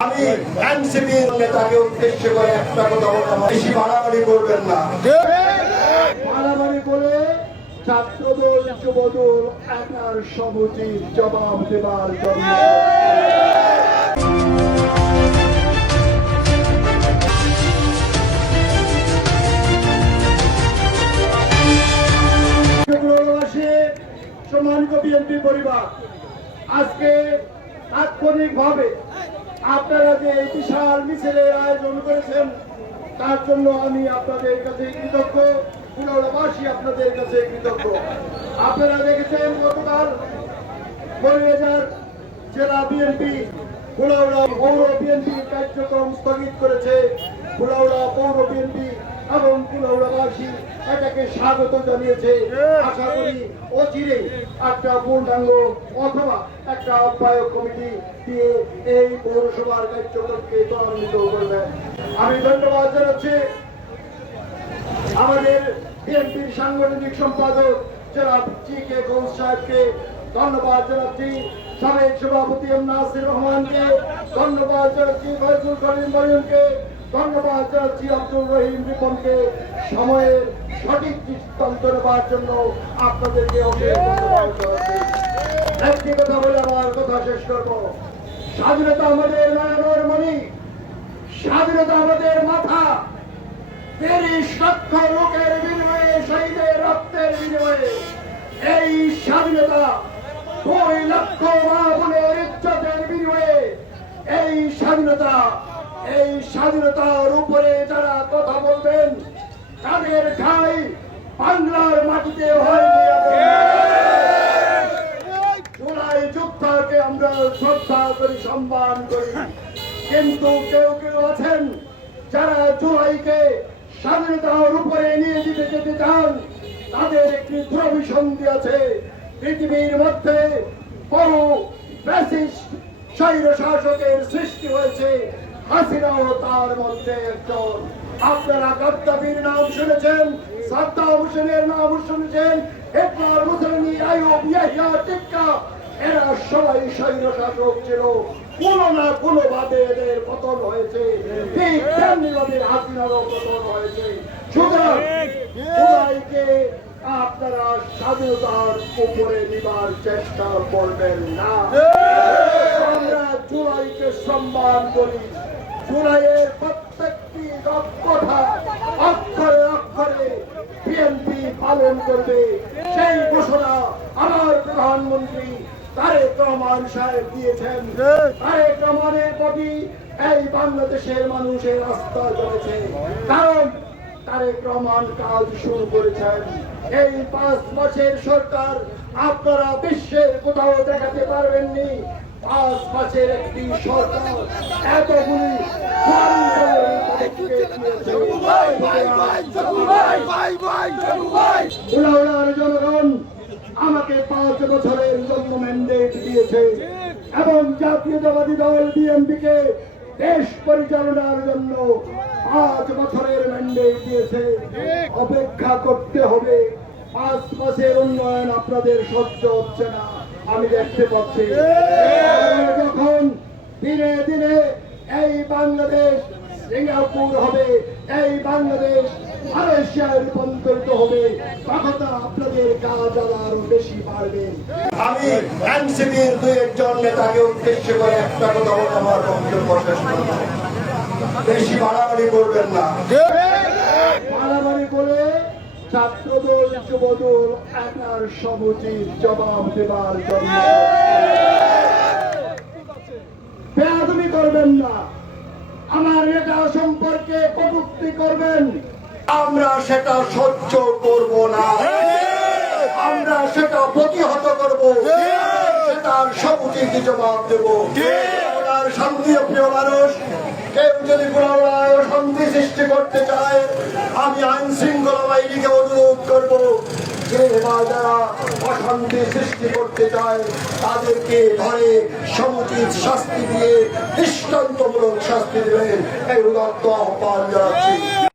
আমি এনসিপির নেতাকে উদ্দেশ্য করে একটা কথা বললাম, বেশি বাড়াবাড়ি করবেন না। বাড়াবাড়ি করে ছাত্রদল যুবদল একার সমুচিত জবাব দেবার জন্য সম্মানিত বিএনপি পরিবার, আজকে তাৎক্ষণিকভাবে আপনারা যে এই বিশাল মিছিলের আয়োজন করেছেন তার জন্য আমি আপনাদের কাছে কৃতজ্ঞ। কুলাউড়াবাসী আপনাদের কাছে কৃতজ্ঞ। আপনারা দেখেছেন গতকাল মৌলভীবাজার জেলা বিএনপি কুলাউড়া পৌর বিএনপির কার্যক্রম স্থগিত করেছে। কুলাউড়া পৌর বিএনপি এবং কুলাউড়াবাসী এটাকে স্বাগত জানিয়েছে। আশা করি অচিরেই একটা পূর্ণাঙ্গ অথবা একটা আহ্বায়ক কমিটি দিয়ে এই পৌরসভার কার্যক্রমকে ত্বরান্বিত করবেন। আমি ধন্যবাদ জানাচ্ছি আমাদের বিএনপির সাংগঠনিক সম্পাদক জনাব জি.কে. ঘোষ সাহেবকে, ধন্যবাদ জানাচ্ছি সাবেক সভাপতি এম নাসির রহমানকে, ধন্যবাদ জানাচ্ছি ফয়জুল করিম মরিয়মকে, ধন্যবাদ জানাচ্ছি আব্দুর রহিম রিপনকে। সময়ের সঠিক সিদ্ধান্ত নেবার জন্য আপনাদেরকে ধন্যবাদ জানাচ্ছি। একটি কথা বলে আমার কথা শেষ করব। স্বাধীনতা আমাদের নয়নের মণি, স্বাধীনতা আমাদের মাথা। ৩০ লক্ষ লোকের বিনিময়ে, শহীদের রক্তের বিনিময়ে এই স্বাধীনতা, ২ লক্ষ মা বোনের ইজ্জতের বিনিময়ে এই স্বাধীনতা, এই স্বাধীনতার উপরে যারা কথা বলবেন তাদের ঠাঁই বাংলার মাটিতে হয়নি। জুলাই যোদ্ধাকে আমরা শ্রদ্ধা করি, সম্মান করি, কিন্তু কেউ কেউ আছেন যারা জুলাইকে স্বাধীনতার উপরে নিয়ে যেতে চান। তাদের একটি দুরভিসন্ধি আছে। পৃথিবীর মধ্যে বড় ফ্যাসিস্ট স্বৈর শাসকের সৃষ্টি হয়েছে, হাসিনাও তার মধ্যে একজন। আপনারা গাদ্দাফির নাম শুনেছেন, সাদ্দাম হোসেনের নাম শুনেছেন, হিটলার, মুসলিনী, আইয়ুব, ইয়াহিয়া, টিক্কা, এরা সবাই স্বৈর শাসক ছিল। কোন না কোন ভাবে এদের পতন হয়েছে, ঠিক তেমনি ভাবে হাসিনারও পতন হয়েছে। সুতরাং জুলাইকে আপনারা স্বাধীনতার উপরে নিবার চেষ্টা করবেন না। আমরা জুলাইকে সম্মান করি। জুলাইয়ের প্রত্যেকটি কথা অক্ষরে অক্ষরে বিএনপি পালন করবে, সেই ঘোষণা আমার প্রধানমন্ত্রী তারেক রহমান সাহেব দিয়েছেন। তারেক রহমানের প্রতি এই বাংলাদেশের মানুষের আস্থা জমেছে, কারণ তারেক রহমান কাজ শুরু করেছেন। এই 5 মাসের সরকার আপনারা বিশ্বের কোথাও দেখাতে পারবেননি। 5 মাসের একটি সরকার এতগুলি জনগণ আমাকে 5 বছরের জন্য ম্যান্ডেট দিয়েছে এবং জাতীয়তাবাদী দল বিএনপিকে দেশ পরিচালনার জন্য 5 বছরের ম্যান্ডেট দিয়েছে। অপেক্ষা করতে হবে। 5 মাসের উন্নয়ন আপনাদের সহ্য হচ্ছে না, আমি দেখতে পাচ্ছি। যখন দিনে দিনে এই বাংলাদেশ সিঙ্গাপুর হবে, এই বাংলাদেশ মালয়েশিয়ায় রূপান্তরিত হবে, তখন আপনাদের কাজ আরো বেশি বাড়বে। আমি এনসিপির 2-1 নেতাকে উদ্দেশ্য করে একটা কথা বলে আমার বক্তব্য শেষ করব। বেশি বাড়াবাড়ি করবেন না। বাড়াবাড়ি করে ছাত্রদল যুবদল একার সমুচিত জবাব দেবার জন্য বেয়াদবি করবেন না। আমার নেতা সম্পর্কে কটূক্তি করবেন, আমরা সেটা সহ্য করব না। আমরা সেটা প্রতিহত করব, সেটার সমুচিত জবাব দেব। ওনার শান্তিপ্রিয় মানুষ, কেউ যদি কুলাউড়ায় অশান্তি সৃষ্টি করতে চায়, আমি আইন শৃঙ্খলা বাহিনীকে অনুরোধ করব যে যারা অশান্তি সৃষ্টি করতে চায় তাদেরকে ধরে সমুচিত শাস্তি দিয়ে দৃষ্টান্তমূলক শাস্তি দেবেন, এই উদাত্ত আহ্বান জানাচ্ছি।